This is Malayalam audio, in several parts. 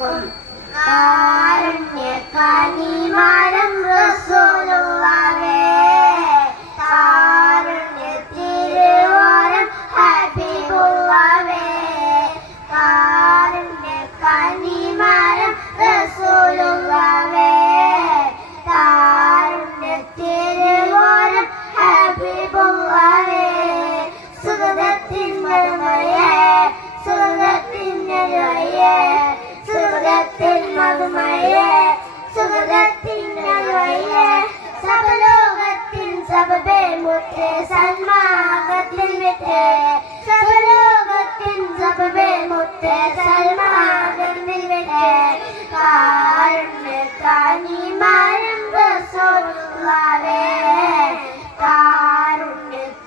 കാക്കും കാരുണ്യക്കാനിമാനം റസൂലുള്ളാഹേ കാരുണ്യത്തിരുവോരം ഹബീബുള്ളാഹേ കാരുണ്യക്കാനിമാനം റസൂലുള്ളാഹേ കാരുണ്യത്തിരുവോരം ഹബീബുള്ളാഹേ സുഗതത്തിൻ മധുമയേ സുഗതത്തിൻ നരുവയേ സുഗതത്തിൻ മധുമയേ സുഗതത്തിൻ നരുവയേ സബലോകത്തിൻ സബബേ മുത്തേ സന്മാർഗത്തിൽ വിട്ടേ സബലോകത്തിൻ സബബേ മുത്തേ സന്മാർഗത്തിൽ വിട്ടേ കാരുണ്യക്കാനിമാനം റസൂലുള്ളാഹേ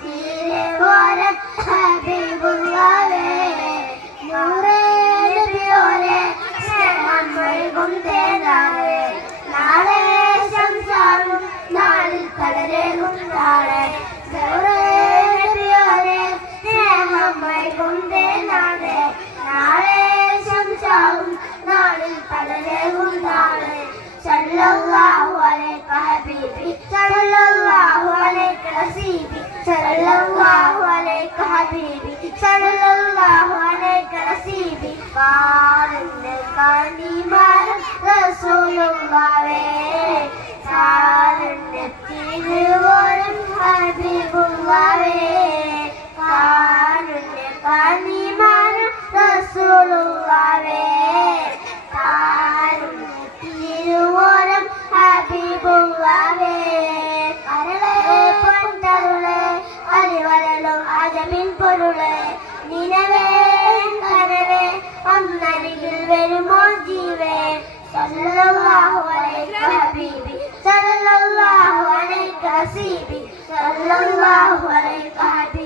കാരുണ്യത്തിരുവോരം ഹബീബുള്ളാഹേ നൂറേ നബിയോരെ സ്നേഹം നൽകും തേനാളെ നാളെ സംസാരം നാളിൽ കടലേകും നാളെ നൂറേ നബിയോരെ സ്നേഹം നൽകും തേനാളെ നാളെ സംസാരം നാളിൽ കടലേകും നാളെ സല്ലല്ലാഹു അലൈക ഹബീബി സല്ലല്ലാഹു അലൈക റസീബി സല്ലല്ലാഹു അലൈക ഹബീബി സല്ലല്ലാഹു അലൈക റസീബി കാരുണ്യക്കാനിമാനം റസൂലുള്ളാഹേ കാരുണ്യത്തിരുവോരം ഹബീബുള്ളാഹേ കാരുണ്യക്കാനിമാനം റസൂലുള്ളാഹേ കാരുണ്യത്തിരുവോരം ഹബീബുള്ളാഹേ കരളേ പൊൻതരുളേ അരിവരലും അജമിൻ പൊരുളേ നിലവേ കരവേ ഒന്നരികിൽ വരുമോ ജീവേ സല്ലല്ലാഹു അലൈക ഹബീബി സല്ലല്ലാഹു അലൈക റസീബി സല്ലല്ലാഹു അലൈക ഹബീബി